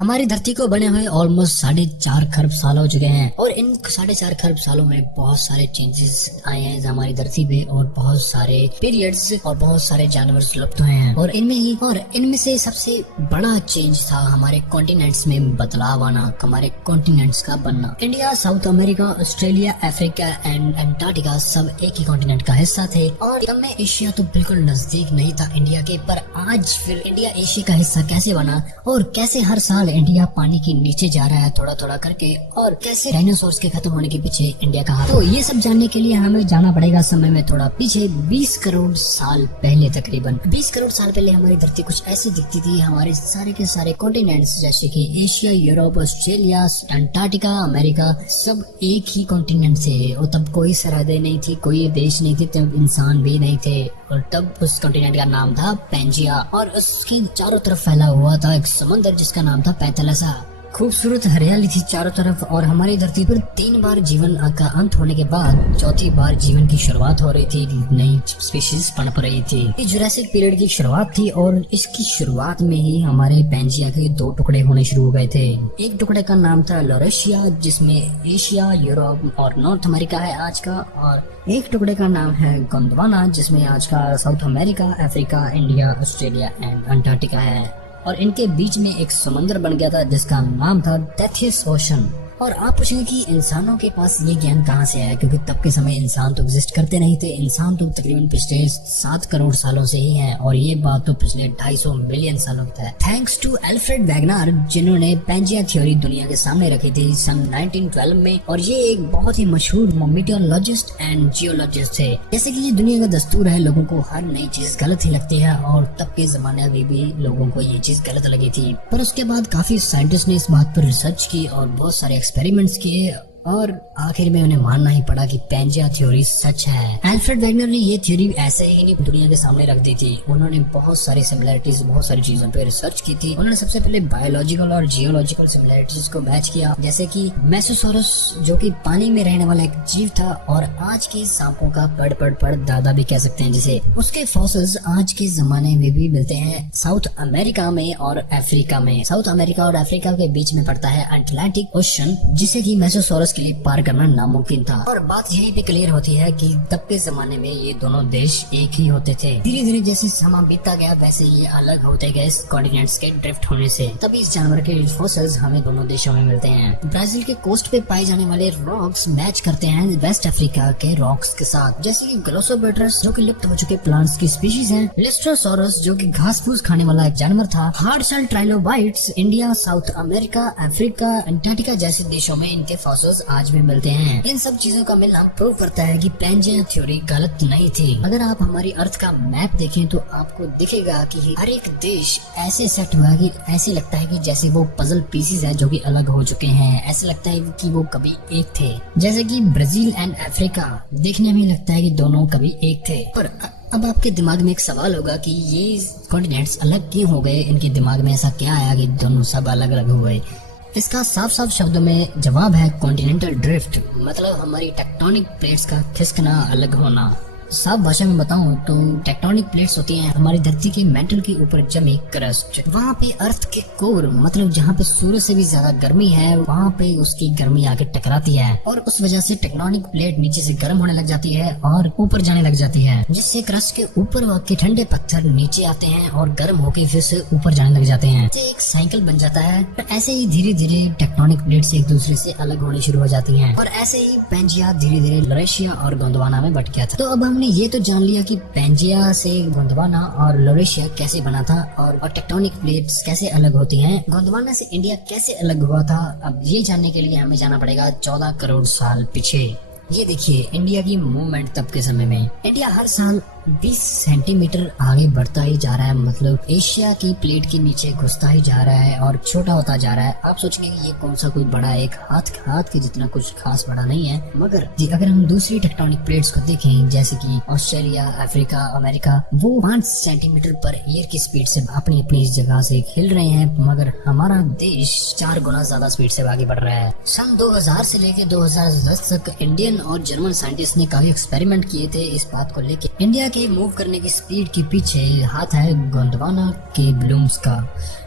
हमारी धरती को बने हुए ऑलमोस्ट 4.5 खरब साल हो चुके हैं और इन 4.5 खरब सालों में बहुत सारे चेंजेस आए हैं हमारी धरती पे और बहुत सारे पीरियड्स और बहुत सारे जानवर लुप्त हुए हैं और इनमें से सबसे बड़ा चेंज था हमारे कॉन्टिनेंट्स में बदलाव आना, हमारे कॉन्टिनेंट्स का बनना। India, South America, Australia, Africa and Antarctica सब एक ही कॉन्टिनेंट का हिस्सा थे और तब में एशिया तो बिल्कुल नजदीक नहीं था इंडिया के। पर आज फिर इंडिया एशिया का हिस्सा कैसे बना और कैसे हर साल इंडिया पानी के नीचे जा रहा है थोड़ा थोड़ा करके और कैसे डायनासोर्स के खत्म होने के पीछे इंडिया का हाथ। तो ये सब जानने के लिए हमें जाना पड़ेगा समय में थोड़ा पीछे 20 करोड़ साल पहले। तकरीबन 20 करोड़ साल पहले हमारी धरती कुछ ऐसी दिखती थी। हमारे सारे के सारे कॉन्टिनेंट्स जैसे कि Asia, Europe, Australia, Antarctica, America सब एक ही कॉन्टिनेंट थे और तब कोई सरहदें नहीं थी, कोई देश नहीं थे, तब इंसान भी नहीं थे और तब उस कॉन्टिनेंट का नाम था पैंजिया और उसके चारों तरफ फैला हुआ था एक समंदर जिसका नाम था पैंथेलसा। खूबसूरत हरियाली थी चारों तरफ और हमारी धरती पर 3 बार जीवन का अंत होने के बाद चौथी बार जीवन की शुरुआत हो रही थी, नई स्पीशीज पनप रही थी। ये जुरासिक पीरियड की शुरुआत थी और इसकी शुरुआत में ही हमारे पैंजिया के 2 टुकड़े होने शुरू हो गए थे। एक टुकड़े का नाम था लॉरेशिया जिसमें एशिया, यूरोप और नॉर्थ अमेरिका है आज का, और एक टुकड़े का नाम है गोंडवाना जिसमें आज का south America, Africa, India, Australia and Antarctica है। और इनके बीच में एक समुद्र बन गया था जिसका नाम था टेथिस ओशन। और आप पूछेंगे कि इंसानों के पास ये ज्ञान कहाँ से आया, क्योंकि तब के समय इंसान तो एग्जिस्ट करते नहीं थे। इंसान तो तकरीबन पिछले 7 करोड़ सालों से ही है और ये बात तो पिछले 250 मिलियन सालों की है। थैंक्स टू अल्फ्रेड वैगनर जिन्होंने पैंजिया थ्योरी दुनिया के सामने रखी थी सन 1912 में, और ये एक बहुत ही मशहूर मीटियोलॉजिस्ट एंड जियोलॉजिस्ट थे। जैसे कि ये दुनिया का दस्तूर है, लोगों को हर नई चीज गलत ही लगती है और तब के जमाने में भी लोगों को ये चीज गलत लगी थी। पर उसके बाद काफी साइंटिस्ट ने इस बात पर रिसर्च की और बहुत सारे एक्सपेरिमेंट्स किए और आखिर में उन्हें मानना ही पड़ा कि पैंजिया थ्योरी सच है। अल्फ्रेड वैगनर ने ये थ्योरी ऐसे ही नहीं दुनिया के सामने रख दी थी। उन्होंने बहुत सारी सिमिलरिटीज, बहुत सारी चीजों पे रिसर्च की थी। उन्होंने सबसे पहले बायोलॉजिकल और जियोलॉजिकल सिमिलरिटीज को मैच किया, जैसे कि मेसोसोरस जो कि पानी में रहने वाला एक जीव था और आज के सांपों का पड़ दादा भी कह सकते हैं जिसे, उसके फॉसिल्स आज के जमाने में भी मिलते हैं साउथ अमेरिका में और अफ्रीका में। साउथ अमेरिका और अफ्रीका के बीच में पड़ता है अटलांटिक ओशन जिसे कि मेसोसोरस के लिए पार करना नामुमकिन था। और बात यही पे क्लियर होती है कि तब के जमाने में ये दोनों देश एक ही होते थे। धीरे धीरे जैसे समय बीतता गया वैसे ये अलग होते गए कॉन्टिनेंट्स के ड्रिफ्ट होने से। तभी इस जानवर के फॉसिल्स हमें दोनों देशों में मिलते हैं। ब्राजील के कोस्ट पे पाए जाने वाले रॉक्स मैच करते हैं वेस्ट अफ्रीका के रॉक्स के साथ, जैसे कि ग्लोसोबेटरस जो कि लुप्त हो चुके प्लांट्स की स्पीशीज है, लिस्ट्रोसोरस जो कि घास फूस खाने वाला एक जानवर था, hard shell trilobites India, South America, Africa, Antarctica जैसे देशों में इनके फॉसिल्स आज भी मिलते हैं। इन सब चीजों का मिलना प्रूव करता है कि पैंजिया थ्योरी गलत नहीं थी। अगर आप हमारी अर्थ का मैप देखें तो आपको दिखेगा कि हर एक देश ऐसे सेट हुआ कि ऐसे लगता है कि जैसे वो पजल पीसेस है जो कि अलग हो चुके हैं। ऐसे लगता है कि वो कभी एक थे, जैसे कि ब्राजील एंड अफ्रीका देखने में लगता है कि दोनों कभी एक थे। पर अब आपके दिमाग में एक सवाल होगा कि ये कॉन्टिनेंट्स अलग क्यों हो गए, इनके दिमाग में ऐसा क्या आया कि दोनों सब अलग अलग हो गए। इसका साफ साफ शब्दों में जवाब है कॉन्टिनेंटल ड्रिफ्ट, मतलब हमारी टेक्टोनिक प्लेट्स का खिसकना, अलग होना। साफ भाषा में बताऊं तो टेक्टोनिक प्लेट्स होती हैं हमारी धरती के मेंटल के ऊपर जमी क्रस्ट। वहाँ पे अर्थ के कोर, मतलब जहाँ पे सूर्य से भी ज्यादा गर्मी है, वहाँ पे उसकी गर्मी आके टकराती है और उस वजह से टेक्टोनिक प्लेट नीचे से गर्म होने लग जाती है और ऊपर जाने लग जाती है, जिससे क्रस्ट के ऊपर के ठंडे पत्थर नीचे आते हैं और गर्म होके फिर से ऊपर जाने लग जाते हैं। एक साइकिल बन जाता है। ऐसे ही धीरे धीरे टेक्टोनिक प्लेट्स एक दूसरे से अलग होनी शुरू हो जाती है और ऐसे ही पैंजिया धीरे धीरे लॉरेशिया और गोंडवाना में बट गया था। तो अब हमने ये तो जान लिया कि पैंजिया से गोंडवाना और लॉरेशिया कैसे बना था और टेक्टोनिक प्लेट्स कैसे अलग होती हैं, गोंडवाना से इंडिया कैसे अलग हुआ था। अब ये जानने के लिए हमें जाना पड़ेगा 14 करोड़ साल पीछे। ये देखिए इंडिया की मूवमेंट तब के समय में। इंडिया हर साल 20 सेंटीमीटर आगे बढ़ता ही जा रहा है, मतलब एशिया की प्लेट के नीचे घुसता ही जा रहा है और छोटा होता जा रहा है। आप सोचेंगे कि ये कौन सा कोई बड़ा, एक हाथ के जितना कुछ खास बड़ा नहीं है, मगर अगर हम दूसरी टेक्टोनिक प्लेट्स को देखें जैसे कि ऑस्ट्रेलिया, अफ्रीका, अमेरिका, वो 5 सेंटीमीटर पर ईयर की स्पीड से अपनी अपनी जगह से हिल रहे हैं, मगर हमारा देश 4 गुना ज्यादा स्पीड से आगे बढ़ रहा है। सन 2000 से लेकर 2010 तक इंडियन और जर्मन साइंटिस्ट ने काफी एक्सपेरिमेंट किए थे इस बात को लेकर। इंडिया के मूव करने की स्पीड के पीछे हाथ है गोंडवाना के ब्लूम्स का।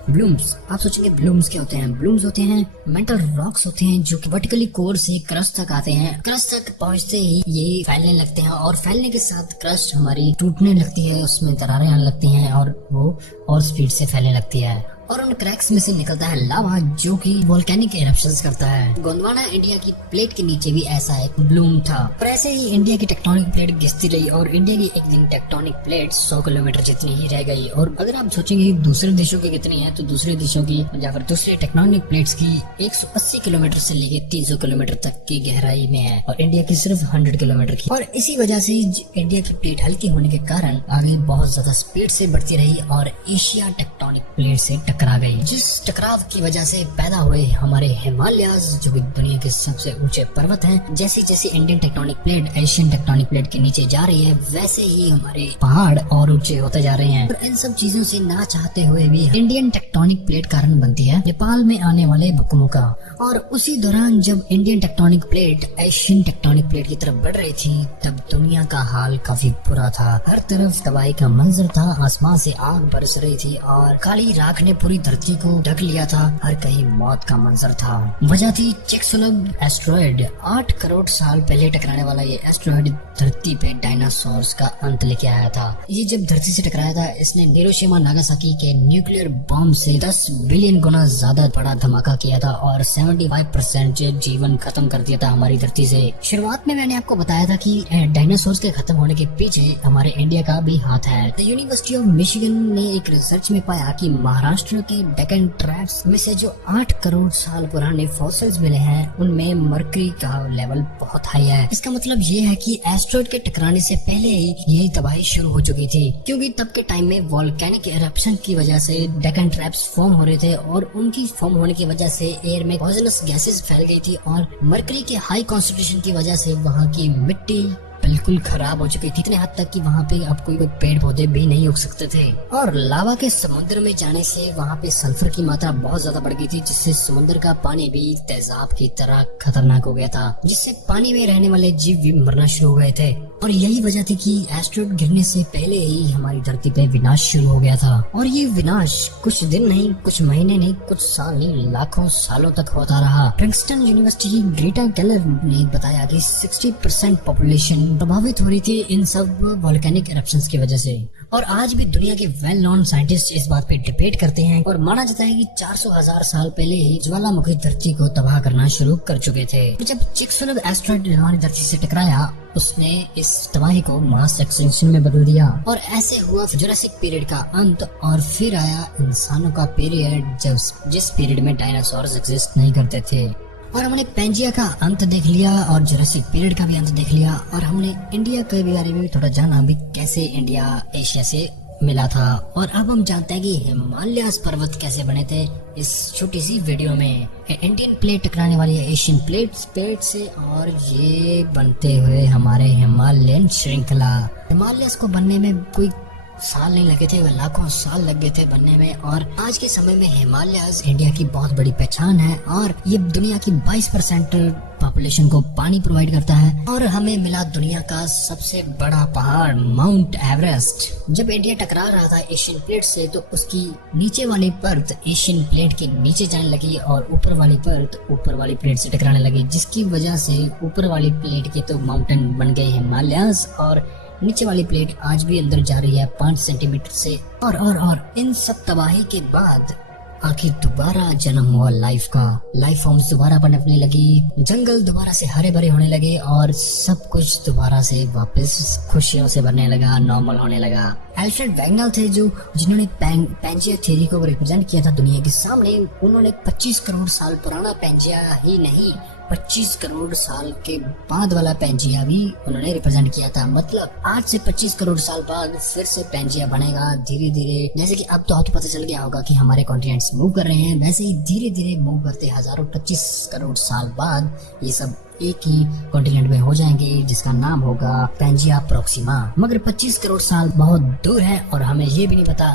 ब्लूम्स, आप सोचेंगे ब्लूम्स क्या होते हैं? ब्लूम्स होते हैं मेटल रॉक्स होते हैं जो कि वर्टिकली कोर से क्रस्ट तक आते हैं। क्रस्ट तक पहुंचते ही ये फैलने लगते हैं और फैलने के साथ क्रस्ट हमारी टूटने लगती है, उसमें दरारें आने लगती हैं और वो और स्पीड से फैलने लगती है और उन क्रैक्स में से निकलता है लावा जो कि वोल्केनिक इरप्शंस करता है। गोंडवाना इंडिया की प्लेट के नीचे भी ऐसा एक ब्लूम था और ऐसे ही इंडिया की टेक्टोनिक प्लेट घिसती रही और इंडिया की एक दिन टेक्टोनिक प्लेट 100 किलोमीटर जितनी ही रह गई। और अगर आप सोचेंगे दूसरे देशों की कितनी है, तो दूसरे देशों की या फिर दूसरे टेक्टोनिक प्लेट्स की 180 किलोमीटर से लेके 300 किलोमीटर तक की गहराई में है और इंडिया की सिर्फ 100 किलोमीटर की। और इसी वजह से इंडिया की प्लेट हल्की होने के कारण आगे बहुत ज्यादा स्पीड से बढ़ती रही और एशिया टेक्टोनिक प्लेट से टकरा गई, जिस टकराव की वजह से पैदा हुए हमारे हिमालयाज जो कि दुनिया के सबसे ऊंचे पर्वत हैं। जैसे जैसे Indian tectonic plate Asian tectonic plate के नीचे जा रही है वैसे ही हमारे पहाड़ और ऊंचे होते जा रहे हैं। और इन सब चीजों से ना चाहते हुए भी इंडियन टेक्टोनिक प्लेट कारण बनती है नेपाल में आने वाले भूकंपों का। और उसी दौरान जब Indian tectonic plate Asian tectonic plate की तरफ बढ़ रही थी तब दुनिया का हाल काफी बुरा था। हर तरफ तबाही का मंजर था, आसमान से आग बरस रही थी और काली राख ने पूरी धरती को ढक लिया था। हर कहीं मौत का मंजर था। वजह थी चिक्सुलग एस्ट्रॉयड। 8 करोड़ साल पहले टकराने वाला ये एस्ट्रॉयड धरती पे डायनासोर्स का अंत लेके आया था। ये जब धरती से टकराया था इसने हिरोशिमा नागासाकी के न्यूक्लियर बॉम्ब से 10 बिलियन गुना ज्यादा बड़ा धमाका किया था और 75% जीवन खत्म कर दिया था हमारी धरती से। शुरुआत में मैंने आपको बताया था कि डायनासोर्स के खत्म होने के पीछे हमारे इंडिया का भी हाथ है। द यूनिवर्सिटी ऑफ मिशिगन ने एक रिसर्च में पाया कि महाराष्ट्र के डेक्कन ट्रैप्स में से जो 8 करोड़ साल पुराने फॉसिल्स मिले हैं उनमें मर्करी का लेवल बहुत हाई है। इसका मतलब ये है कि एस्ट्रॉयड के टकराने से पहले ही यही तबाही शुरू हो चुकी थी, क्योंकि तब के टाइम में वोल्केनिक इरप्शन की वजह से डेक्कन ट्रैप्स फॉर्म हो रहे थे और उनकी फॉर्म होने की वजह से एयर में पॉइजनस गैसेस फैल गई थी और मर्करी के हाई कॉन्सेंट्रेशन की वजह से वहाँ की मिट्टी बिल्कुल खराब हो चुकी थी, इतने हद तक कि वहाँ पे अब कोई पेड़ पौधे भी नहीं उग सकते थे। और लावा के समुद्र में जाने से वहाँ पे सल्फर की मात्रा बहुत ज्यादा बढ़ गई थी, जिससे समुद्र का पानी भी तेजाब की तरह खतरनाक हो गया था, जिससे पानी में रहने वाले जीव भी मरना शुरू हो गए थे। और यही वजह थी कि एस्ट्रॉयड गिरने से पहले ही हमारी धरती पे विनाश शुरू हो गया था। और ये विनाश कुछ दिन नहीं, कुछ महीने नहीं, कुछ साल नहीं, लाखों सालों तक होता रहा। प्रिंसटन यूनिवर्सिटी की ग्रेटा केलर ने बताया कि 60% पॉपुलेशन प्रभावित हो रही थी इन सब वोल्केनिक इरप्शंस की वजह से। और आज भी दुनिया के वेल नोन साइंटिस्ट इस बात पे डिबेट करते हैं और माना जाता है कि 400,000 साल पहले ही ज्वालामुखी धरती को तबाह करना शुरू कर चुके थे। जब चिक्सुलग एस्ट्रॉयड हमारी धरती से टकराया उसने इस तबाही को मास एक्सटिंक्शन में बदल दिया और ऐसे हुआ जुरासिक पीरियड का अंत और फिर आया इंसानों का पीरियड जिस पीरियड में डायनासोर्स एग्जिस्ट नहीं करते थे। और हमने पेंजिया का अंत देख लिया और जुरासिक पीरियड का भी अंत देख लिया और हमने इंडिया के बारे में भी थोड़ा जाना भी कैसे इंडिया एशिया से मिला था। और अब हम जानते हैं कि हिमालयास पर्वत कैसे बने थे इस छोटी सी वीडियो में। इंडियन प्लेट टकराने वाली है एशियन प्लेट से और ये बनते हुए हमारे हिमालयन श्रृंखला। हिमालयास को बनने में कोई साल नहीं लगे थे, लाखों साल लग गए थे बनने में। और आज के समय में हिमालयास इंडिया की बहुत बड़ी पहचान है और ये दुनिया की 22% पॉपुलेशन को पानी प्रोवाइड करता है। और हमें मिला दुनिया का सबसे बड़ा पहाड़ माउंट एवरेस्ट। जब इंडिया टकरा रहा था एशियन प्लेट से तो उसकी नीचे वाली परत एशियन प्लेट के नीचे जाने लगी और ऊपर वाली परत ऊपर वाली प्लेट से टकराने लगी, जिसकी वजह से ऊपर वाली प्लेट के तो माउंटेन बन गए हिमालयास और नीचे वाली प्लेट आज भी अंदर जा रही है 5 सेंटीमीटर से। और इन सब तबाही के बाद आखिर दोबारा जन्म हुआ लाइफ का। लाइफ फॉर्म्स दोबारा पनपने लगी, जंगल दोबारा से हरे भरे होने लगे और सब कुछ दोबारा से वापस खुशियों से भरने लगा, नॉर्मल होने लगा। अल्फ्रेड वैगनल थे जिन्होंने पेंजिया थ्योरी को रिप्रेजेंट किया था दुनिया के सामने। उन्होंने 25 करोड़ साल पुराना पेंजिया ही नहीं 25 करोड़ साल के बाद वाला पेंजिया भी उन्होंने रिप्रेजेंट किया था। मतलब आज से 25 करोड़ साल बाद फिर से पेंजिया बनेगा धीरे धीरे। जैसे कि अब तो आपको पता चल गया होगा कि हमारे कॉन्टिनेंट्स मूव कर रहे हैं, वैसे ही धीरे धीरे मूव करते हजारों 25 करोड़ साल बाद ये सब एक ही कॉन्टिनेंट में हो जाएंगे जिसका नाम होगा पेंजिया प्रॉक्सिमा। मगर 25 करोड़ साल बहुत दूर है और हमें ये भी नहीं पता